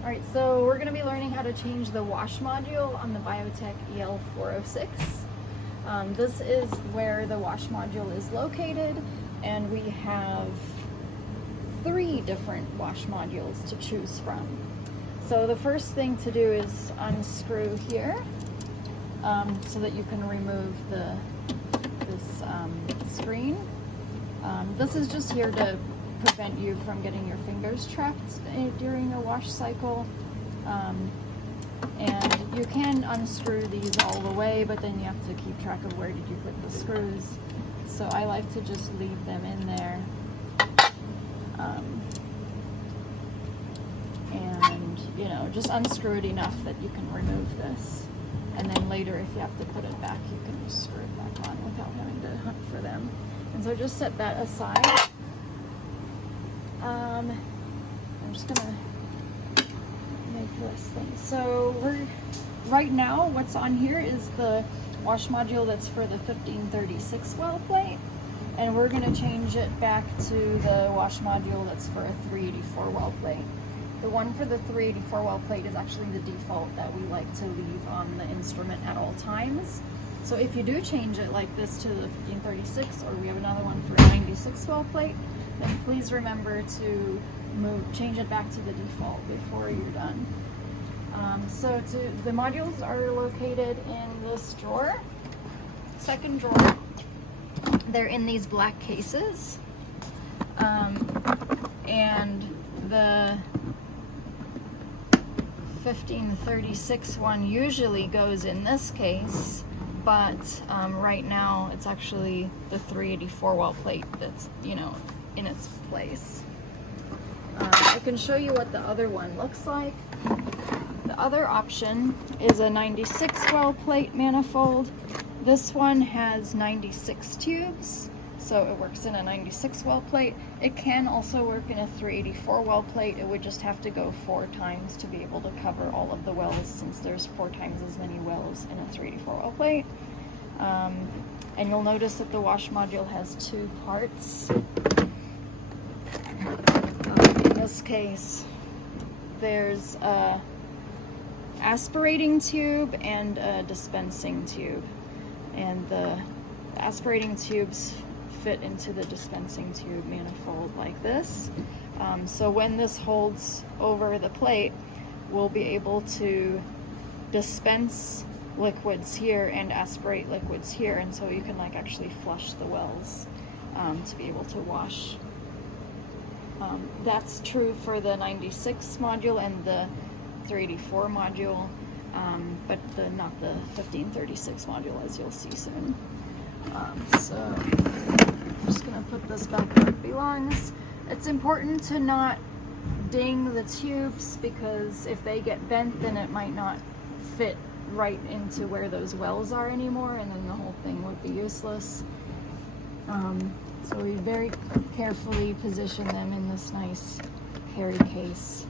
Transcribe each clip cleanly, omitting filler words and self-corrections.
Alright, so we're going to be learning how to change the wash module on the Biotech EL406. This is where the wash module is located, and we have 3 different wash modules to choose from. So the first thing to do is unscrew here so that you can remove this screen. This is just here to prevent you from getting your fingers trapped during a wash cycle. And you can unscrew these all the way, but then you have to keep track of where did you put the screws. So I like to just leave them in there. And, you know, just unscrew it enough that you can remove this. And then later, if you have to put it back, you can just screw it back on without having to hunt for them. And so just set that aside. I'm just gonna make this thing. So right now, what's on here is the wash module that's for the 1536 well plate, and we're gonna change it back to the wash module that's for a 384 well plate. The one for the 384 well plate is actually the default that we like to leave on the instrument at all times. So if you do change it like this to the 1536, or we have another one for a 96 well plate, then please remember to change it back to the default before you're done. The modules are located in this drawer, second drawer. They're in these black cases, and the 1536 one usually goes in this case, but right now it's actually the 384 well plate that's, you know, in its place. I can show you what the other one looks like. The other option is a 96 well plate manifold. This one has 96 tubes, so it works in a 96 well plate. It can also work in a 384 well plate. It would just have to go 4 times to be able to cover all of the wells, since there's 4 times as many wells in a 384 well plate. And you'll notice that the wash module has 2 parts. In this case, there's a aspirating tube and a dispensing tube, and the aspirating tubes fit into the dispensing tube manifold like this. So when this holds over the plate, we'll be able to dispense liquids here and aspirate liquids here, and so you can like actually flush the wells to be able to wash. That's true for the 96 module and the 384 module, but not the 1536 module, as you'll see soon. So I'm just gonna put this back where it belongs. It's important to not ding the tubes, because if they get bent, then it might not fit right into where those wells are anymore, and then the whole thing would be useless. So we very carefully position them in this nice carry case.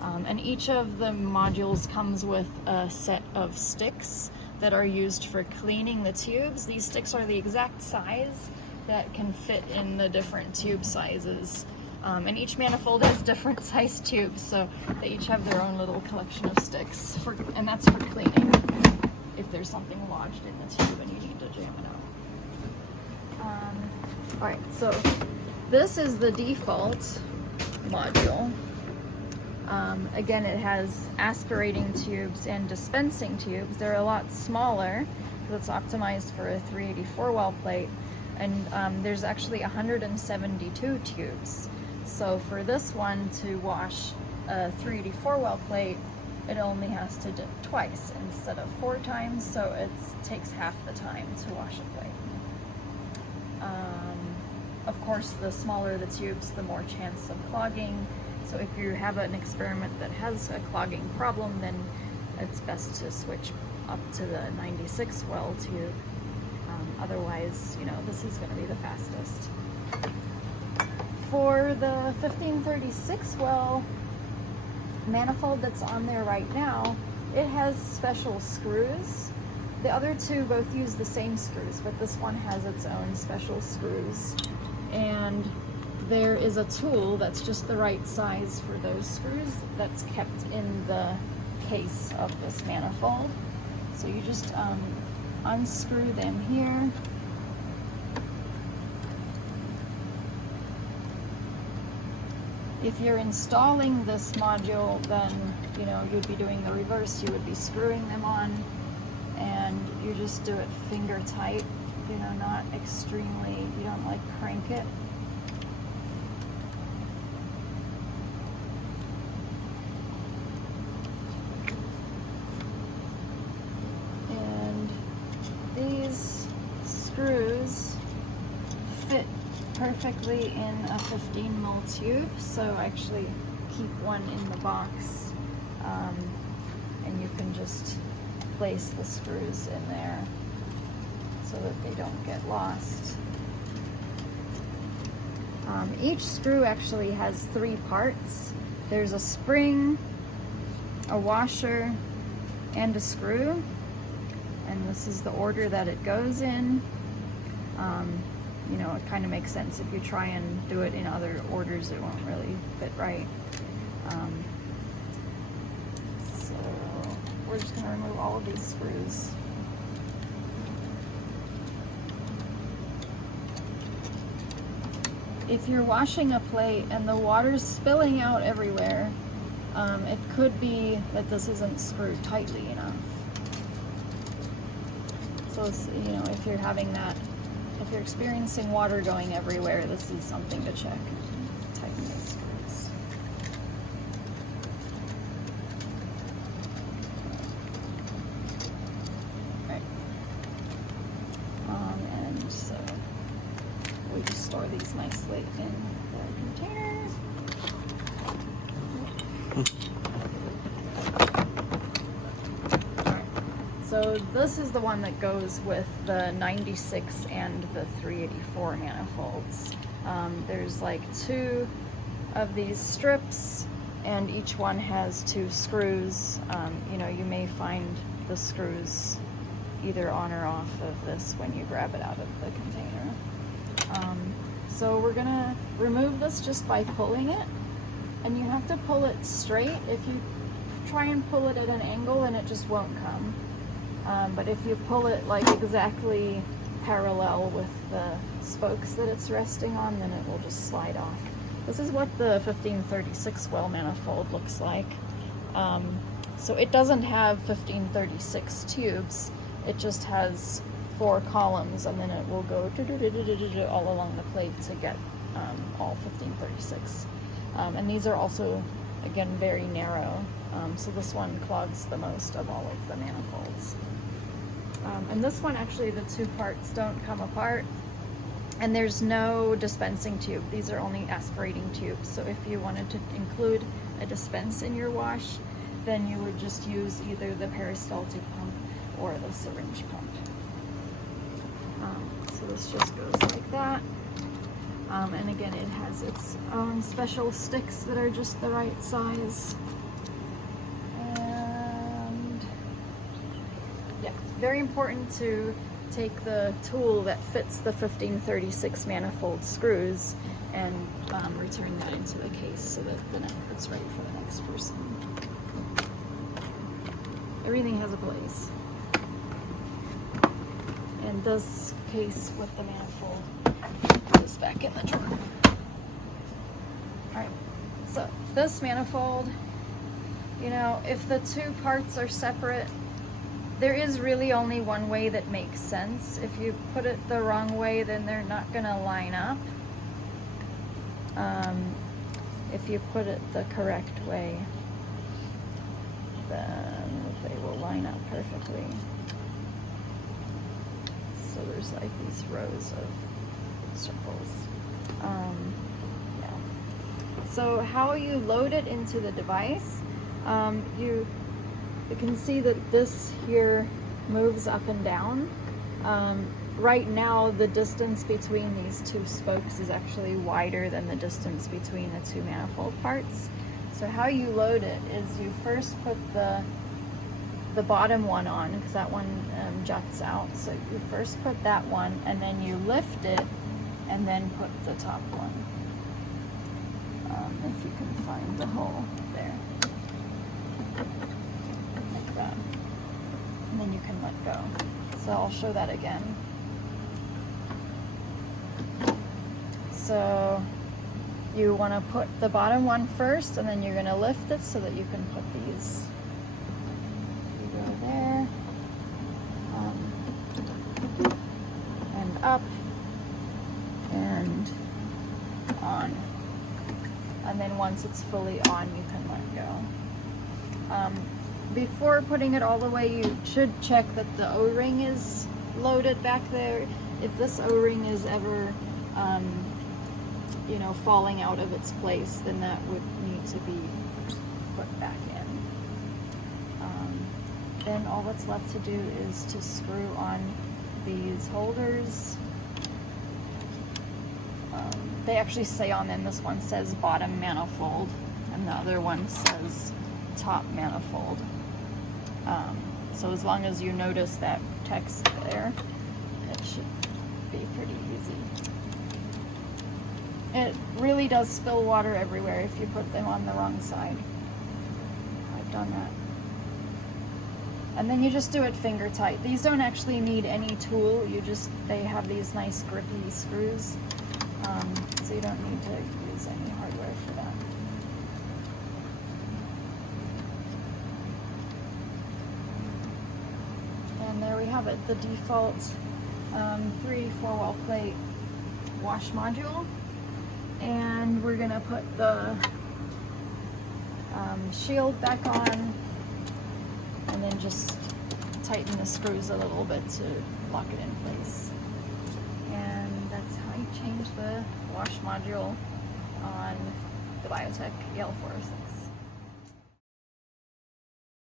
And each of the modules comes with a set of sticks that are used for cleaning the tubes. These sticks are the exact size that can fit in the different tube sizes. And each manifold has different size tubes, so they each have their own little collection of sticks, and that's for cleaning if there's something lodged in the tube and you need to jam it out. Alright, so this is the default module. Again, it has aspirating tubes and dispensing tubes. They're a lot smaller because it's optimized for a 384 well plate, and there's actually 172 tubes. So for this one to wash a 384 well plate, it only has to dip twice instead of 4 times, so it takes half the time to wash a plate. Of course, the smaller the tubes, the more chance of clogging. So if you have an experiment that has a clogging problem, then it's best to switch up to the 96 well tube. Otherwise, you know, this is going to be the fastest. For the 1536 well manifold that's on there right now, it has special screws. The other 2 both use the same screws, but this one has its own special screws. And there is a tool that's just the right size for those screws that's kept in the case of this manifold. So you just unscrew them here. If you're installing this module, then you know you'd be doing the reverse. You would be screwing them on, and you just do it finger tight. You know, not extremely. You don't like crank it. And these screws fit perfectly in a 15 mil tube, so actually keep one in the box, and you can just place the screws in there so that they don't get lost. Each screw actually has 3 parts. There's a spring, a washer, and a screw, and this is the order that it goes in. You know, it kind of makes sense. If you try and do it in other orders, it won't really fit right. So we're just going to remove all of these screws. If you're washing a plate and the water's spilling out everywhere, it could be that this isn't screwed tightly enough. So, you know, if you're having that, if you're experiencing water going everywhere, this is something to check. Tighten those screws. Right. And so we just store these nicely in the container. So this is the one that goes with the 96 and the 384 manifolds. There's like 2 of these strips, and each one has 2 screws. You know, you may find the screws either on or off of this when you grab it out of the container. So we're gonna remove this just by pulling it, and you have to pull it straight. If you try and pull it at an angle, then it just won't come. But if you pull it like exactly parallel with the spokes that it's resting on, then it will just slide off. This is what the 1536 well manifold looks like. So it doesn't have 1536 tubes, it just has 4 columns, and then it will go all along the plate to get all 1536. And these are also, again, very narrow. So this one clogs the most of all of the manifolds. And this one, actually, the 2 parts don't come apart, and there's no dispensing tube. These are only aspirating tubes. So if you wanted to include a dispense in your wash, then you would just use either the peristaltic pump or the syringe pump. So this just goes like that. And again, it has its own special sticks that are just the right size. Very important to take the tool that fits the 1536 manifold screws and return that into the case so that it's right for the next person. Everything has a place. And this case with the manifold goes back in the drawer. Alright, so this manifold, you know, if the 2 parts are separate, there is really only one way that makes sense. If you put it the wrong way, then they're not going to line up. If you put it the correct way, then they will line up perfectly. So there's like these rows of circles. Yeah. So how you load it into the device, you can see that this here moves up and down. Right now, the distance between these 2 spokes is actually wider than the distance between the 2 manifold parts. So how you load it is you first put the bottom one on, because that one juts out. So you first put that one, and then you lift it, and then put the top one. if you can find the hole there. Like that. And then you can let go. So I'll show that again. So you want to put the bottom one first, and then you're going to lift it so that you can put these. You go there, and up, and on. And then once it's fully on, you can let go. Before putting it all the way, you should check that the O-ring is loaded back there. If this O-ring is ever you know, falling out of its place, then that would need to be put back in. Then all that's left to do is to screw on these holders. They actually say on them, this one says bottom manifold, and the other one says top manifold. So as long as you notice that text there, it should be pretty easy. It really does spill water everywhere if you put them on the wrong side. I've done that. And then you just do it finger tight. These don't actually need any tool. They have these nice grippy screws. So you don't need to use any hardware for that. And there we have it, the default 3/4-wall plate wash module. And we're gonna put the shield back on, and then just tighten the screws a little bit to lock it in place. And that's how you change the wash module on the Biotech EL406.